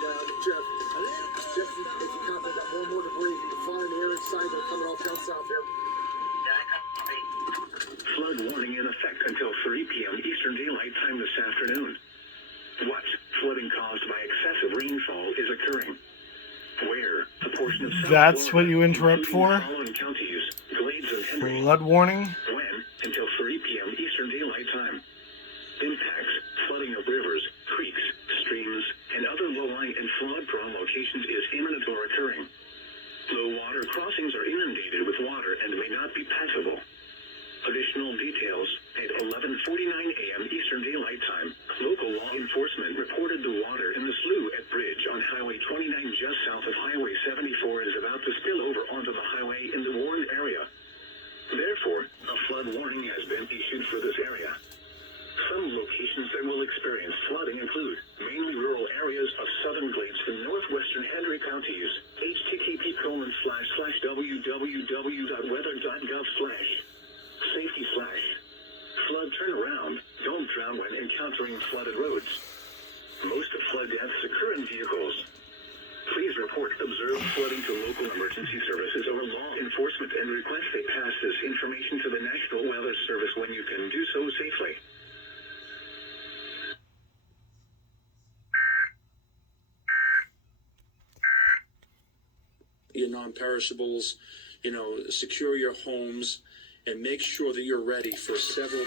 Jeff, if you copy, got more debris. Fire in the air inside. They're coming off down south here. Flood warning in effect until 3 p.m. Eastern Daylight Time this afternoon. What flooding caused by excessive rainfall is occurring? Where? A portion of South That's Florida, what you interrupt for? following counties, Glades and Henry. Flood warning? When? Until 3 p.m. Eastern Daylight Time. Impacts, flooding of rivers, creeks, streams, and other low-lying and flood-prone locations is imminent or occurring. Low-water crossings are inundated with water and may not be passable. Additional details at 11:49 a.m. Eastern Daylight Time. Local law enforcement reported the water in the slough at Bridge on Highway 29 just south of Highway 74 is about to spill over onto the highway in the warned area. Therefore, a flood warning has been issued for this area. Some locations that will experience flooding include mainly rural areas of southern Glades and northwestern Henry counties. http://www.weather.gov/ Safety / flood turnaround. Don't drown when encountering flooded roads. Most of flood deaths occur in vehicles. Please report observed flooding to local emergency services or law enforcement and request they pass this information to the National Weather Service when you can do so safely. Your non-perishables, secure your homes and make sure that you're ready for several